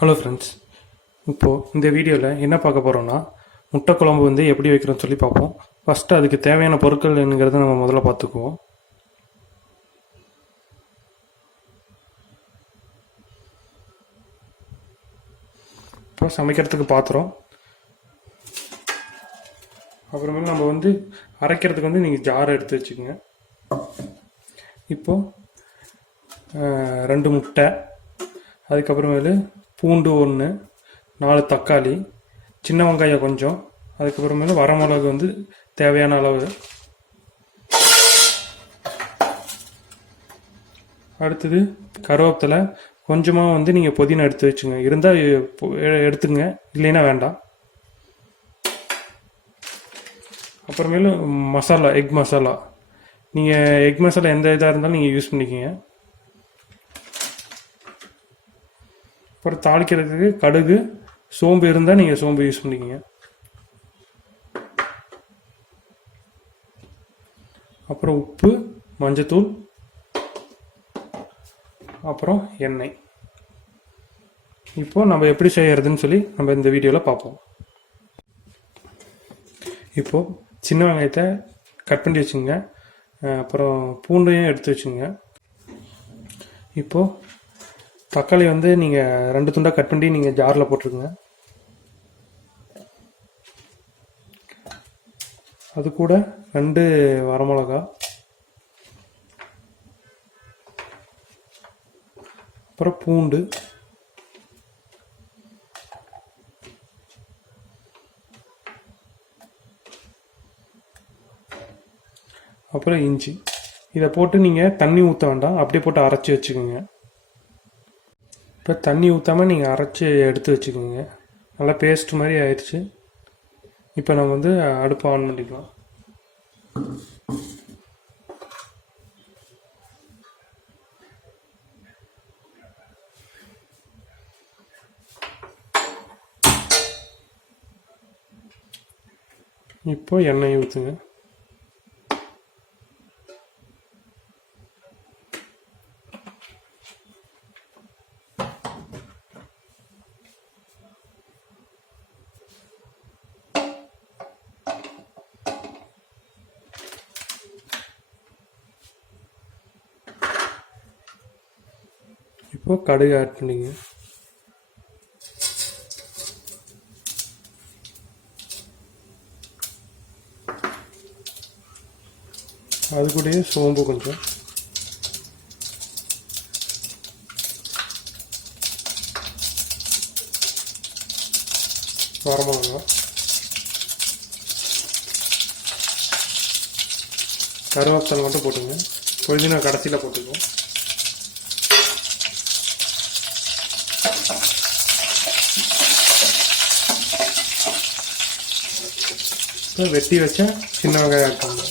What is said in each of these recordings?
Hello friends, இப்போது இந்த வீடியோவில் என்ன பார்க்க போகிறோன்னா முட்டை குழம்பு வந்து எப்படி வைக்கிறோன்னு சொல்லி பார்ப்போம். ஃபஸ்ட்டு அதுக்கு தேவையான பொருட்கள் என்னங்கிறத நம்ம முதல்ல பார்த்துக்குவோம். இப்போ சமைக்கிறதுக்கு பாத்திரம், அப்புறமேல நம்ம வந்து அரைக்கிறதுக்கு வந்து நீங்கள் ஜாரை எடுத்து வச்சுக்கோங்க. இப்போது 2 முட்டை, அதுக்கப்புறமேலு பூண்டு 1, 4 தக்காளி, சின்ன வெங்காயம் கொஞ்சம், அதுக்கப்புறமேலு வரமிளகு வந்து தேவையான அளவு. அடுத்தது கருவேப்பிலை கொஞ்சமாக வந்து நீங்கள் புதினா எடுத்து வச்சுங்க, இருந்தால் எடுத்துங்க, இல்லைன்னா வேண்டாம். அப்புறமேலு மசாலா, எக் மசாலா, நீங்கள் எக் மசாலா எந்த இதாக இருந்தாலும் நீங்கள் யூஸ் பண்ணிக்கோங்க. அப்புறம் தாளிக்கிறதுக்கு கடுகு, சோம்பு இருந்தால் நீங்கள் சோம்பு யூஸ் பண்ணிக்கோங்க. அப்புறம் உப்பு, மஞ்சத்தூள், அப்புறம் எண்ணெய். இப்போது நம்ம எப்படி செய்கிறதுன்னு சொல்லி நம்ம இந்த வீடியோவில் பார்ப்போம். இப்போது சின்ன வெங்காயத்தை கட் பண்ணி வச்சுங்க, அப்புறம் பூண்டையும் எடுத்து வச்சுங்க. இப்போது தக்காளி வந்து நீங்கள் 2 துண்டாக கட் பண்ணி நீங்கள் ஜாரில் போட்டுருங்க. அது கூட 2 வரமிளகா, அப்புறம் பூண்டு, அப்புறம் இஞ்சி. இதை போட்டு நீங்கள் தண்ணி ஊற்ற வேண்டாம், அப்படியே போட்டு அரைச்சி வச்சுக்கோங்க. இப்போ தண்ணி ஊற்றாமல் நீங்கள் அரைச்சி எடுத்து வச்சுக்கோங்க. நல்லா பேஸ்ட் மாதிரி ஆயிடுச்சு. இப்போ நம்ம வந்து அடுப்பை ஆன் பண்ணிக்கலாம். இப்போ எண்ணெய் ஊற்றுங்க. இப்போ கடுகு ஆட் பண்ணிங்க. அது கூடயே சோம்பு கொஞ்சம், வரமிளகா, கருவேப்பிலை மட்டும் போட்டுங்க. புதினா கடைசியில் போட்டுக்குவோம். இப்போ வெட்டி வச்ச சின்ன வெங்காயம் ஆட் பண்ணுங்க.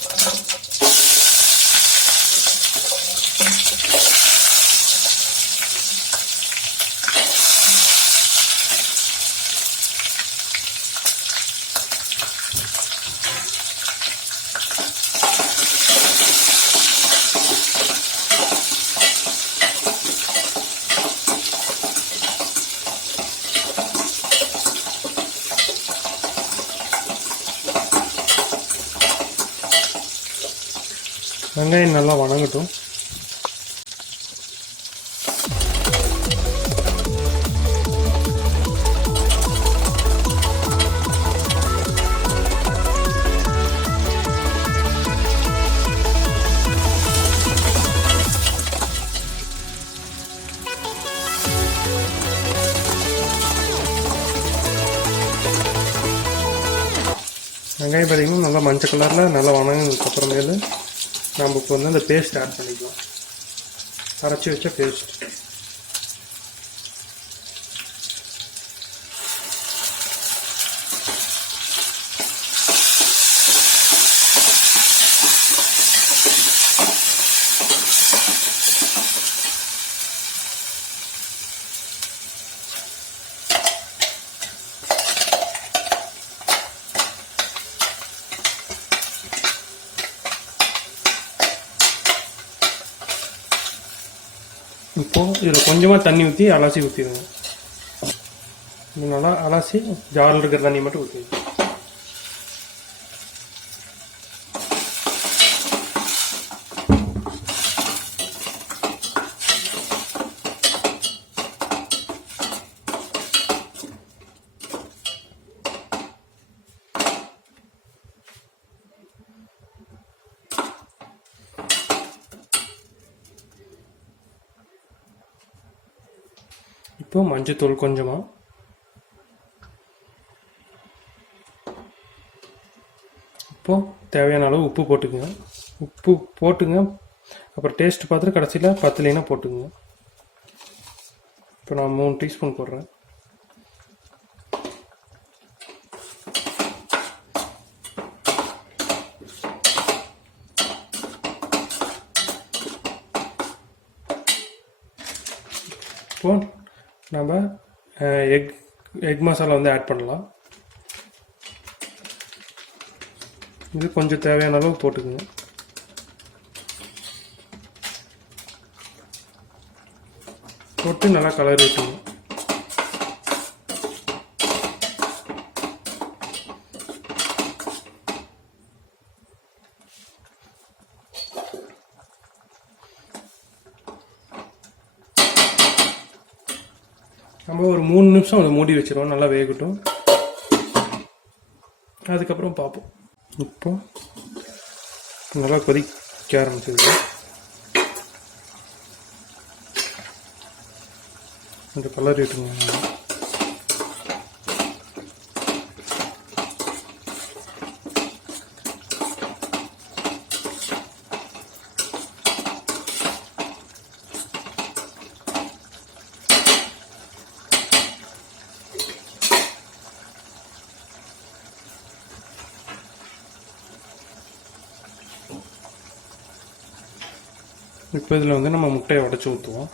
வெங்காயம் நல்லா வணங்கட்டும். வெங்காயம் பார்த்தீங்கன்னா நல்லா மஞ்சள் கலரில் நல்லா வணங்கினதுக்கப்புறமேலு நம்ம இப்போ வந்து அந்த பேஸ்ட் ஆட் பண்ணிக்கலாம். அரைச்சி வச்ச பேஸ்ட். இப்போது இதில் கொஞ்சமாக தண்ணி ஊற்றி அலசி ஊற்றிடுங்க. இது நல்லா அலசி ஜாரில் இருக்கிற தண்ணி மட்டும் ஊற்றி. இப்போ மஞ்சத்தூள் கொஞ்சமாக, இப்போது தேவையான அளவு உப்பு போட்டுக்குங்க. உப்பு போட்டுங்க, அப்புறம் டேஸ்ட் பார்த்துட்டு கடைசியில் பத்தலைன்னா போட்டுக்குங்க. இப்போ நான் 3 டீஸ்பூன் போடுறேன். இப்போ நம்ம எக் மசாலா வந்து ஆட் பண்ணலாம். இது கொஞ்சம் தேவையான அளவு போட்டுக்குங்க. போட்டு நல்லா கலரி விட்டுங்க. நம்ம ஒரு 3 நிமிஷம் அதை மூடி வச்சிருவோம், நல்லா வேகட்டும். அதுக்கப்புறம் பார்ப்போம். இப்போ நல்லா கொதிக்க ஆரம்பிச்சிருக்கு. கொஞ்சம் கலர் விட்டுங்க. இப்போ இதில் வந்து நம்ம முட்டையை உடச்சி ஊற்றுவோம்.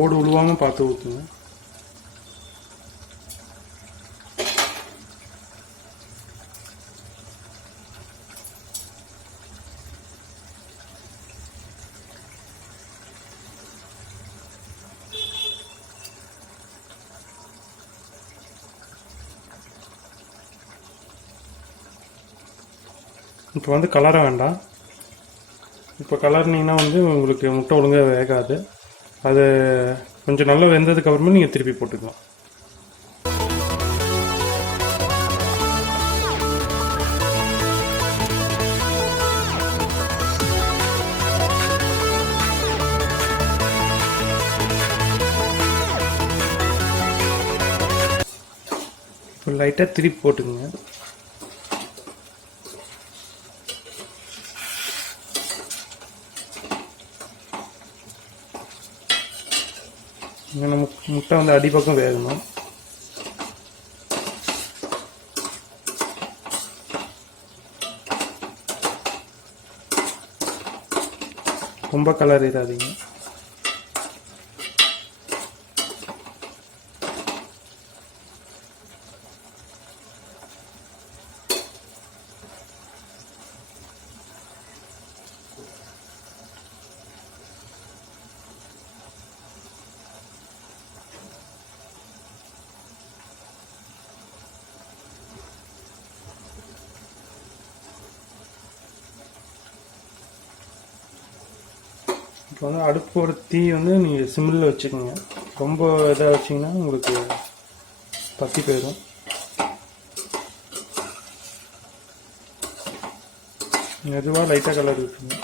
ஓடு உழுவாமல் பார்த்து ஊற்றுங்க. இப்போ வந்து கலர வேண்டாம். இப்போ கலர்னிங்கன்னா வந்து உங்களுக்கு முட்டை ஒழுங்காக வேகாது. அது கொஞ்சம் நல்லா வெந்ததுக்கு அப்புறமா நீங்கள் திருப்பி போட்டுக்கலாம். இப்போ லைட்டாக திருப்பி போட்டுக்குங்க. நம்ம முட்டை வந்து அடிப்பக்கம் வேகணும். ரொம்ப கலர் இதாதீங்க. இப்போ வந்து அடுப்போட தீ வந்து நீங்கள் சிம்மில் வச்சுக்கோங்க. ரொம்ப இதாக வச்சிங்கன்னா உங்களுக்கு பற்றி போயிடும். மெதுவாக லைட்டாக கலர் விட்டுருங்க.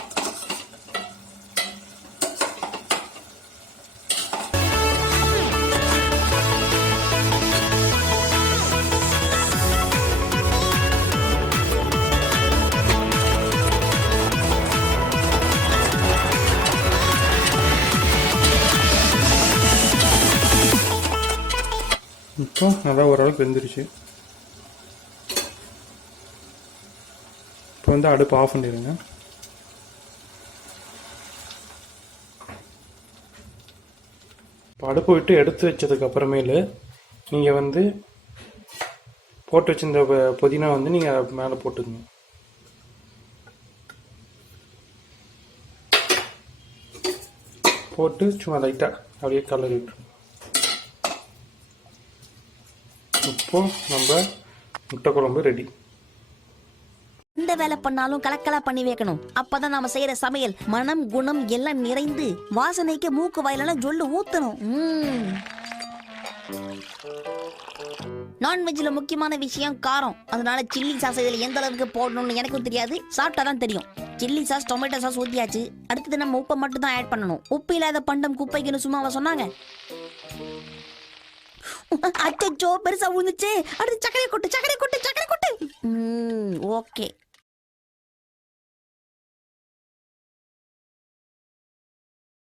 இப்போ நல்லா ஓரளவுக்கு வெந்துருச்சு. இப்போ வந்து அடுப்பு ஆஃப் பண்ணிடுங்க. இப்போ அடுப்பு விட்டு எடுத்து வச்சதுக்கு அப்புறமேலு நீங்கள் வந்து போட்டு வச்சிருந்த புதினா வந்து நீங்கள் மேலே போட்டுக்கங்க. போட்டு சும்மா லைட்டாக அப்படியே கலரி விட்டுருங்க. இப்போ நம்ம முட்டை குழம்பு ரெடி. இந்த வேலை பண்ணாலும் கலக்கலா பண்ணி வைக்கணும். அப்பதான் நாம செய்யற சமையல் மனம் குணம் எல்லாம் நிறைந்து வாசனைக்கு மூக்கு வாயிலான ஜொல்லு ஊத்தணும். நான்வெஜ்ல முக்கியமான விஷயம் காரம். அதனால சில்லி சாஸ் இதுல எந்த அளவுக்கு போடணும்னு எனக்கும் தெரியாது, சாப்பிட்டாதான் தெரியும். சில்லி சாஸ் டொமேட்டோ சாஸ் ஊத்தியாச்சு. அடுத்தது நம்ம உப்பை மட்டும் தான் ஆட் பண்ணணும். உப்பு இல்லாத பண்டம் குப்பைக்குன்னு சும்மாவா சொன்னாங்க? அச்சோ பெருசா விழுந்துச்சு. அடுத்து சக்கரை கொட்டு. ஓகே.